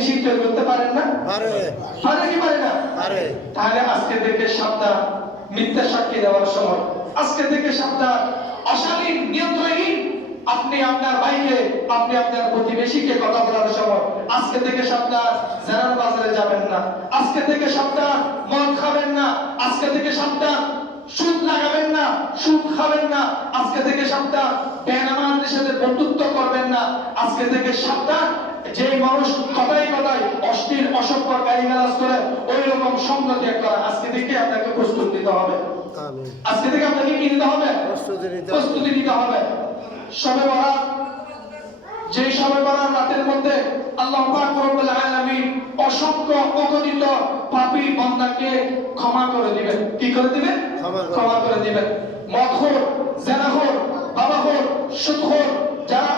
প্রতিবেশী তৈরি করতে পারেন না? পারে কি পারে না? পারে। তাহলে আজকে থেকে সাবধান মিথ্যা সাক্ষী দেওয়ার সময়, আজকে থেকে সাবধান অশালীন নিয়ন্ত্রণহীন আপনি আপনার ভাইকে, আপনি আপনার প্রতিবেশীকে কথা বলার সময়, আজকে থেকে সাবধান জেনার বাজারে যাবেন না, আজকে থেকে সাবধান মদ খাবেন না, আজকে থেকে সাবধান সুদ লাগাবেন না, সুদ খাবেন না, আজকে থেকে সাবধান বেনামাজদের সাথে বন্ধুত্ব করবেন না, আজকে থেকে সাবধান যে মানুষ কথায় কথায় অশ্লীল অসভ্য গালিগালাজ করে ওই রকম সঙ্গ ত্যাগ করা। আজকে থেকে আপনাকে প্রস্তুত নিতে হবে। আজকে থেকে আপনাকে কি নিতে হবে? প্রস্তুতি নিতে হবে। শবে বরাত, যে শবে বরাত রাতের মধ্যে আল্লাহ পাক রব্বুল আলামিন অসংখ্য অগণিত পাপী বান্দাকে ক্ষমা করে দিবেন। কি করে দিবেন? ক্ষমা করে দিবেন। মদখোর, জেনাখোর, বাবাখোর, সুদখোর, যারা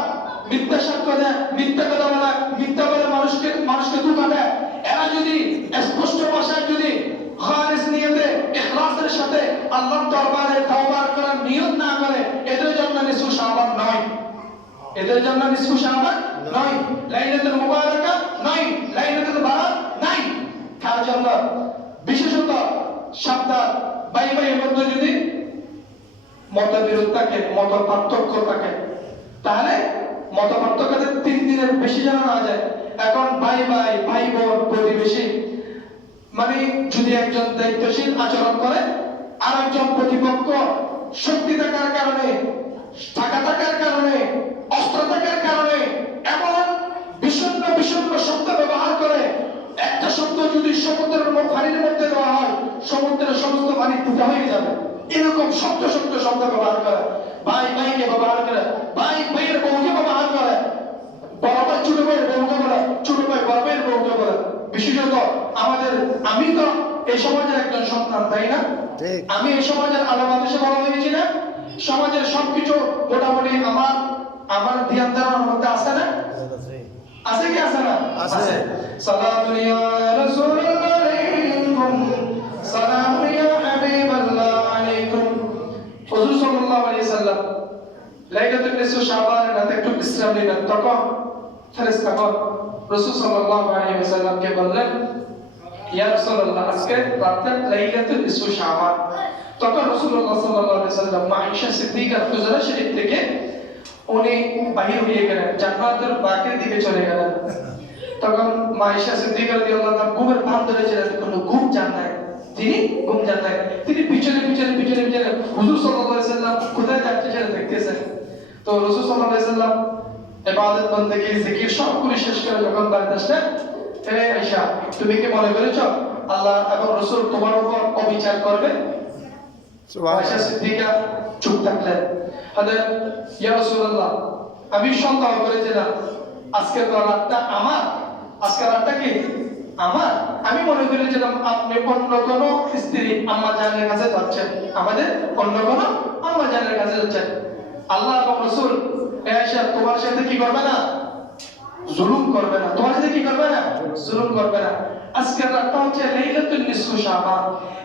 মিথ্যা সাক্ষ্য দেয়, মিথ্যা কথা বলে, মিথ্যা বলে মানুষকে ধোঁকা দেয়, এরা যদি স্পষ্ট ভাষায় যদি খালিস নিয়তে ইখলাসের সাথে আল্লাহর দরবারে তওবা করার নিয়ত না করে, এদের জন্য নিসফ শাবান নয়, এদের জন্য নিসফ শাবান নয়, লাইলাতুল মুবারাকা নয়, লাইলাতুল বারাত নাই। তার জন্য বিশেষত সাবধান। ভাই ভাইয়ের মধ্যে যদি মতবিরোধ থাকে, মত পার্থক্য থাকে, তাহলে মত পার্থক্যতে 3 দিনের বেশি যেন না যায়। এখন ভাই ভাই, ভাই বোন, প্রতিবেশী, মানে যদি একজন দায়িত্বশীল আচরণ করে আর একজন প্রতিপক্ষ শক্তি থাকার কারণে, টাকা থাকার কারণে, অস্ত্র থাকার কারণে এমন বিষণ্ণ বিষণ্ণ শব্দ ব্যবহার করে, একটা শব্দ যদি সমুদ্রের পানির মধ্যে দেওয়া হয়, সমুদ্রের সমস্ত পানি ফুটা হয়ে যাবে, এরকম শব্দ ব্যবহার করে, ভাই ভাইকে ব্যবহার করে, ভাই ভাইয়ের বউকে ব্যবহার করে, বড় ভাই ছোট ভাইয়ের বউকে বলে, ছোট ভাই বড় ভাইয়ের বউকে বলে। বিশেষত আমি তো এই সমাজের একজন সন্তান, তাই না? আমি এই সমাজের আলো বাতাসে বড় হয়েছি না? সমাজের সবকিছু মোটামুটি আমার ধ্যান ধারণার মধ্যে আছে না? আছে কি আছে না? আছে। সালামু ইয়া রাসূলুল্লাহ আলাইকুম, সালামু ইয়া হাবিবাল্লাহ আলাইকুম। হুজুর সাল্লাল্লাহু আলাইহি সাল্লাম লাইলাতুল নিসফ শাবানের রাতে একটু বিশ্রাম নিলেন, তখন ফেরেশতাগণ রাসূল সাল্লাল্লাহু আলাইহি ওয়াসাল্লামকে বললেন, ইয়া রাসূলুল্লাহ, আজকে রাতে লাইলাতুল নিসফ শাবান। তখন রাসূলুল্লাহ সাল্লাল্লাহু আলাইহি ওয়াসাল্লাম আয়েশা সিদ্দিকা হুজরা শরীফ থেকে উনি বাহির হয়ে গেলেন, জান্নাতের বাগের দিকে চলে গেলেন। তখন আয়েশা সিদ্দিকা রাদিয়াল্লাহু আনহা ঘুমের ভান ধরেছিলেন, কোনো ঘুম যান নাই, তিনি ঘুম যান নাই, তিনি পিছনে হুজুর সাল্লাল্লাহু আলাইহি ওয়াসাল্লাম কোথায় যাচ্ছে সেটা দেখতেছেন। তো রাসূল সাল্লাল্লাহু আলাইহি ওয়াসাল্লাম ইবাদত বন্দেগী জিকির সবগুলো শেষ করে যখন বাড়িতে আসলেন, হে আয়েশা, তুমি কি মনে করেছো আল্লাহ এবং রাসূল তোমার উপর অবিচার করবে? আয়েশা সিদ্দিকা চুপ থাকলেন। হযরত ইয়া রাসূলুল্লাহ, আমি সন্দেহ করেছিলাম আজকের রাতটা আমার, আজকের রাতটা কি আমার। আমি মনে করেছিলাম আপনি অন্য কোনো স্ত্রী আম্মা জানের কাছে যাচ্ছেন, আমাদের অন্য কোনো আম্মা জানের কাছে যাচ্ছেন। আল্লাহ এবং রাসূল আয়েশা তোমার সাথে কি করবে না? জুলুম করবে না, তোমার সাথে কি করবে না? জুলুম করবে না। আজকের রাতটা হচ্ছে লাইলাতুল নিসফ শাবান।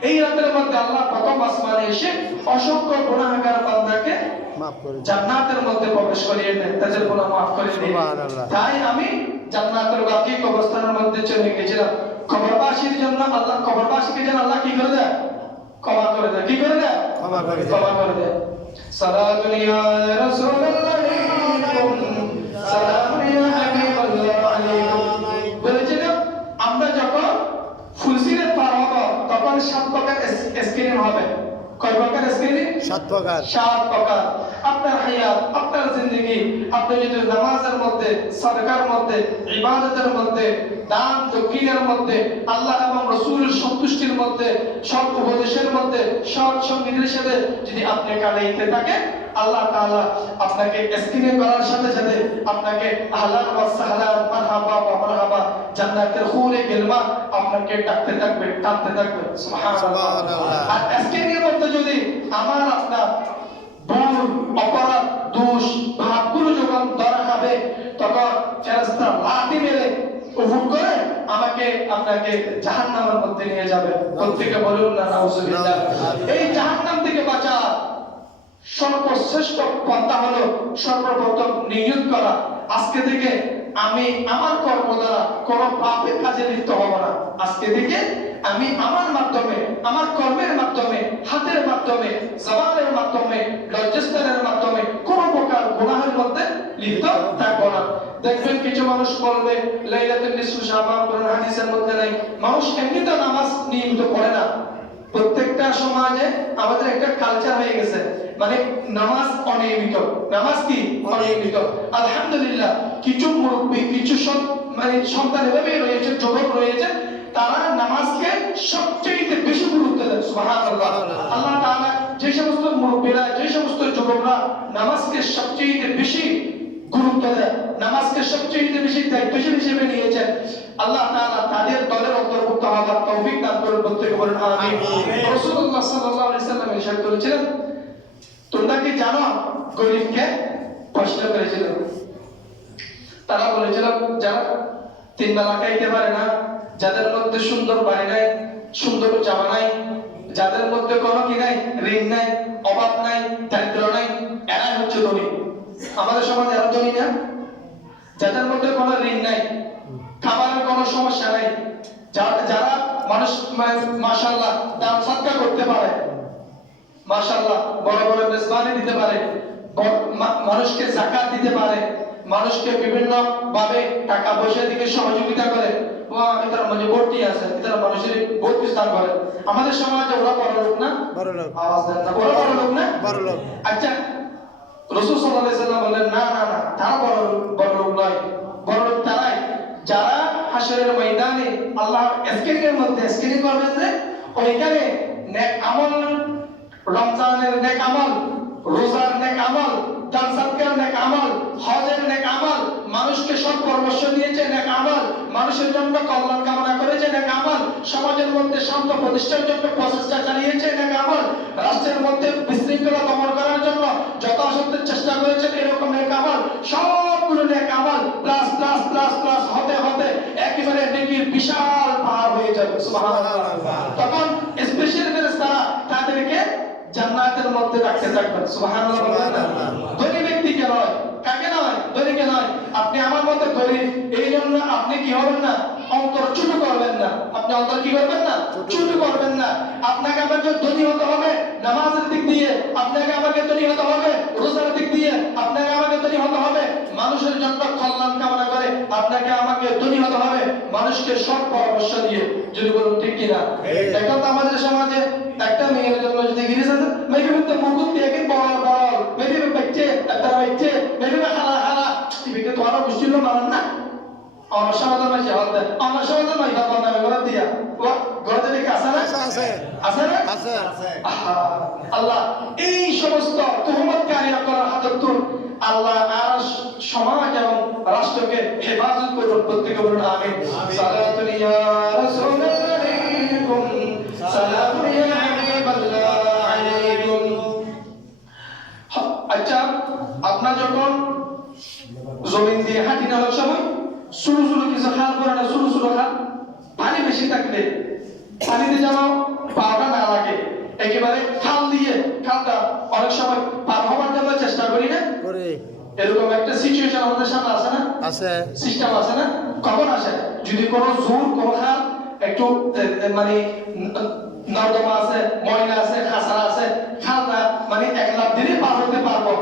এই রাতের মধ্যে আল্লাহ প্রথম আসমানে এসে অসংখ্য গুনাহগার বান্দাকে মাফ করে জান্নাতের মধ্যে প্রবেশ করিয়ে দেন, তাদের গুনাহ মাফ করে দেন। সুবহানাল্লাহ। তাই আমি জান্নাতের বাকি কবরস্থানের মধ্যে চলে গেছিলাম। কবরবাসীর জন্য আল্লাহ, কবরবাসীকে যেন আল্লাহ কি করে দেয়? ক্ষমা করে দেয়। কি করে দেয়? ক্ষমা করে দেয়। সালাতু ইয়া রাসূলুল্লাহ আলাইকুম, সালামু ইয়া হাবিবাল্লাহ আলাইকুম। বলেছিলাম আমরা যখন ফুলসিরাত পার হব তখন 7 প্রকার স্ক্রিনিং হবে। কয় প্রকার স্ক্রিনিং? 7 প্রকার। 7 প্রকার। আপনার হায়াত, আপনার জিন্দেগি, আপনি যদি নামাজের মধ্যে, সাদকার মধ্যে, ইবাদতের মধ্যে, দান দক্ষিণের মধ্যে, আল্লাহ এবং রাসূলের সন্তুষ্টির মধ্যে, সৎ উপদেশের মধ্যে, সৎ সঙ্গীদের সাথে যদি আপনি কাটাইতে থাকেন, আল্লাহ তাআলা আপনাকে স্ক্রিনিং করার সাথে সাথে আপনাকে আহলান ওয়া সাহলান, মারহাবা ওয়া মারহাবা, জান্নাতের হুরে গিলমান আপনাকে ডাকতে থাকবে, টানতে থাকবে। সুবহানাল্লাহ। আর স্ক্রিনিং এর মধ্যে যদি আমার আপনার ভুল, অপরাধ, দোষ, ভাবগুলো যখন ধরা খাবে, তখন ফেরেশতা লাথি মেরে উফুক করে আমাকে আপনাকে জাহান্নামের মধ্যে নিয়ে যাবে। প্রত্যেকে বলুন না নাউজুবিল্লাহ। এই জাহান্নাম থেকে বাঁচা সর্বশ্রেষ্ঠ পন্থা হলো সর্বপ্রথম নিয়ত করা, আজকে থেকে আমি আমার কর্ম দ্বারা কোনো পাপের কাজে লিপ্ত হব না। আজকে থেকে আমি আমার মাধ্যমে, আমার কর্মের মাধ্যমে, হাতের মাধ্যমে, জবানের মাধ্যমে, লজ্জাস্থানের মাধ্যমে কোন প্রকার গুনাহের মধ্যে লিপ্ত থাকব না। দেখবেন কিছু মানুষ বলবে লাইলাতুল নিসফ শাবান কোরআন হাদিসের মধ্যে নাই। মানুষ এমনিতে নামাজ নিয়মিত পড়ে না। প্রত্যেকটা সমাজে আমাদের একটা কালচার হয়ে গেছে, মানে নামাজ অনিয়মিত। নামাজ কি অনিয়মিত? আলহামদুলিল্লাহ কিছু মুরব্বী, কিছু মানে সন্তান এভাবে রয়েছে, যুবক রয়েছে, তারা নামাজকে সবচেয়ে বেশি গুরুত্ব দেয়। সুবহানাল্লাহ। আল্লাহ তাআলা যে সমস্ত মুরব্বীরা, যে সমস্ত যুবকরা নামাজকে সবচেয়ে বেশি গুরুত্ব দেয়, নামাজকে সবচেয়ে বেশি দায়িত্বশীল হিসেবে নিয়েছেন, আল্লাহ তাআলা তাদের দলের অন্তর্ভুক্ত হওয়ার তৌফিক দান করুন। প্রত্যেকে বলেন আমিন। রাসূলুল্লাহ সাল্লাল্লাহু আলাইহি সাল্লাম ইরশাদ করেছিলেন, তোমরা কি জানো গরীবকে প্রশ্ন করেছিল? তারা বলেছিল যারা তিন বেলা খাইতে পারে না, যাদের মধ্যে সুন্দর বাড়ি নাই, সুন্দর জামা নাই, যাদের মধ্যে কোনো কি নাই, ঋণ নাই, অভাব নাই, দারিদ্র নাই, এরাই হচ্ছে ধনী। আমাদের সমাজে এরা ধনী না? যাদের মধ্যে কোনো ঋণ নাই, খাবারের কোনো সমস্যা নাই, যারা মানুষ মাশাআল্লাহ দান সাদকা করতে পারে, মাশাআল্লাহ বড় বড় মেজবানি দিতে পারে, মানুষকে যাকাত দিতে পারে, মানুষকে বিভিন্ন ভাবে টাকা পয়সা দিকে সহযোগিতা করে, এটার মানে ভর্তি আছে, এটার মানুষের বহুত কিছু দান করে। আমাদের সমাজে ওরা বড় লোক না? বড় লোক। আওয়াজ দেন না, ওরা বড় লোক না? বড় লোক। আচ্ছা, রাসূল সাল্লাল্লাহু আলাইহি সাল্লাম বলেন না না না, তারা বড় লোক নয়। বড় লোক তারাই যারা হাশরের ময়দানে আল্লাহ স্ক্রিনের মধ্যে স্ক্রিনিং করবেন, যে ওইখানে নেক আমল, রমজানের নেক আমল, রোজার নেক আমল, দান সাদকার নেক আমল, হজের নেক আমল, মানুষকে সৎ পরামর্শ দিয়েছে নেক আমল, মানুষের জন্য কল্যাণ কামনা করেছে নেক আমল, সমাজের মধ্যে শান্ত প্রতিষ্ঠার জন্য প্রচেষ্টা চালিয়েছে নেক আমল, রাষ্ট্রের মধ্যে বিশৃঙ্খলা দমন করার জন্য যথাসাধ্য চেষ্টা করেছেন এরকম নেক আমল, সবগুলো নেক আমল প্লাস প্লাস প্লাস প্লাস হতে হতে একেবারে নেকির বিশাল পাহাড় হয়ে যাবে। সুবহানাল্লাহ। তখন স্পেশাল ফেরেশতারা তাদেরকে জান্নাতের মধ্যে রাখতে থাকবেন। সুবহানাল্লাহ। ধনী ব্যক্তিকে নয়, কাকে নয়? ধনীকে নয়। আপনি আমার মতো গরীব, এই জন্য আপনি কি হবেন না? অন্তর ছোট করবেন না। আপনি অন্তর কি করবেন না? ছোট করবেন না। আপনাকে আমাকে ধনী হতে হবে নামাজের দিক দিয়ে, আপনাকে আমাকে ধনী হতে হবে রোজার দিক দিয়ে, আপনাকে আমাকে ধনী হতে হবে মানুষের জন্য কল্যাণ কামনা করে, আপনাকে আমাকে ধনী হতে হবে মানুষকে সৎ পরামর্শ দিয়ে। যদি বলুন ঠিক কিনা? এখন তো আমাদের সমাজে একটা মেয়ের জন্য যদি গিরিজ আছে, মেয়েকে বলতে মুকুট দিয়ে কি বড় বড় মেয়েকে বেঁচে একটা বেঁচে মেয়েকে হালা হালা টিভিকে তো আরো বুঝছিল মানেন না। আমার সমাধান মাঝে হতে আমার সমাধান মাঝে হতে না ঘরে দিয়া ঘরে দিলে কি আছে না? আছে আছে না? আছে আছে। আল্লাহ এই সমস্ত তুহমতকারী করার হাত তুল আল্লাহ আর সমাজ এবং রাষ্ট্রকে হেফাজত করুন। প্রত্যেকে বলুন আমিন। সালাতুন ইয়া রাসূলুল্লাহ সালামুন ইয়া হাবিবাল্লাহ আলাইকুম। আচ্ছা, আপনার যখন জমিন দিয়ে হাঁটি নেওয়ার সময় শুরু শুরু কিছু খাল করে না, শুরু শুরু খাল, পানি বেশি থাকলে পানিতে যেন পাটা না লাগে, একেবারে খাল দিয়ে খালটা অনেক সময় পার হওয়ার জন্য চেষ্টা করি না? এরকম একটা সিচুয়েশন আমাদের সামনে আছে না? আছে। সিস্টেম আছে না? কখন আসে? যদি কোনো জোর কোনো খাল একটু মানে নর্দমা আছে, ময়লা আছে, খাসারা আছে, খালটা মানে এক লাখ দিলে পার হতে পারবো,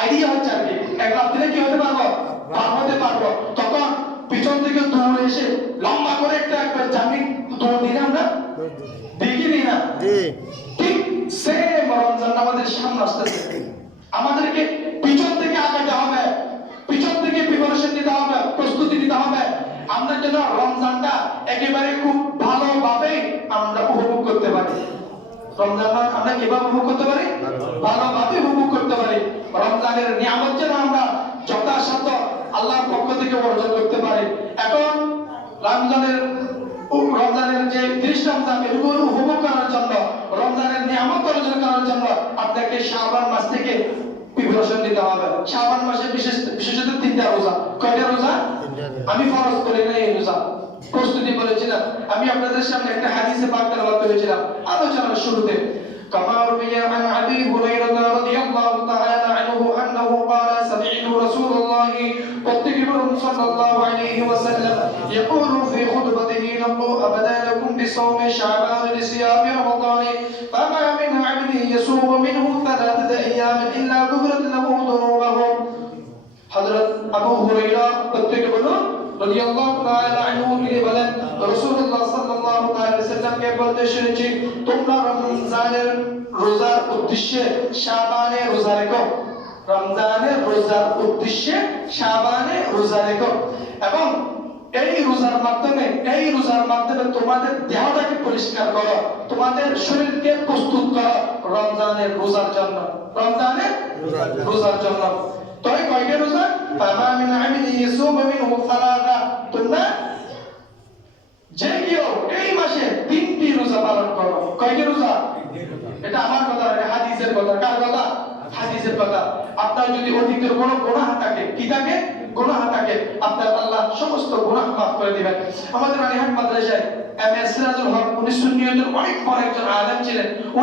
আইডিয়া হচ্ছে আর কি, এক লাখ দিলে কি হতে পারবো? পার হতে পারবো। তখন পিছন থেকে দৌড়ে এসে লম্বা করে একটা একবার জামি দৌড় দিই না আমরা? দেখি দিই না? ঠিক সেম রমজান আমাদের সামনে আসতেছে, আমাদেরকে পিছন থেকে আগাতে হবে, পিছন থেকে প্রিপারেশন নিতে হবে, প্রস্তুতি নিতে হবে। আমরা যেন রমজানটা একেবারে খুব ভালোভাবে আমরা উপভোগ করতে পারি। রমজান আমরা কিভাবে উপভোগ করতে পারি? ভালোভাবে উপভোগ করতে পারি। রমজানের নিয়ামত যেন আমরা যথাসাধ্য আল্লাহর পক্ষ থেকে অর্জন করতে পারি। এখন রমজানের যে 30 রমজান এগুলো উপভোগ করার জন্য, রমজানের নিয়ামত অর্জন করার জন্য আপনাকে শাবান মাস থেকে প্রিপারেশন নিতে হবে। শাবান মাসে বিশেষত 3টা রোজা। কয়টা রোজা? আমি ফরজ করি না এই রোজা, প্রস্তুতি করেছিলাম। আমি আপনাদের সামনে একটা হাদিসে পাক তেলাওয়াত করেছিলাম আলোচনার শুরুতে। কামা রুবিয়া আন আবি হুরায়রা রাদিয়াল্লাহু তাআলা আনহু আন্নাহু ক্বালা সামি'তু রাসূলুল্লাহ সাল্লাল্লাহু خطبته أبدا لكم بصوم شعبان لصيام رمضان فما من عبد يصوم منه 3 أيام إلا غفرت له ذنوبه হযরত আবু হুরায়রা প্রত্যেকে বলুন রাদিয়াল্লাহু তাআলা আনহু তিনি বলেন রাসূলুল্লাহ সাল্লাল্লাহু আলাইহি ওয়াসাল্লামকে বলতে শুনেছি তোমরা রমজানের রোজার উদ্দেশ্যে শাবানে রোজা রেখো রমজানের রোজার উদ্দেশ্যে শাবানে রোজা রেখো এবং এই রোজার মাধ্যমে তোমাদের দেহটাকে পরিষ্কার করো তোমাদের শরীরকে প্রস্তুত করো রমজানের রোজার জন্য তাই কয়টা রোজা ফামা মিন আমিলি ইয়াসুম মিনহু সালাসা তোমরা যে কেউ এই মাসে 3টি রোজা পালন করো কয়টা রোজা এটা আমার কথা না হাদিসের কথা কার কথা হাদিসের কথা আপনার যদি অতীতের কোনো গুনাহ থাকে কি থাকে গুনাহ থাকে আপনার আল্লাহ সমস্ত গুনাহ maaf করে দিবেন আমাদের আলিহাট মাদ্রাসায় এমএ সিরাজুল হক উনি সুন্নিয়তের অনেক বড় একজন আলেম ছিলেন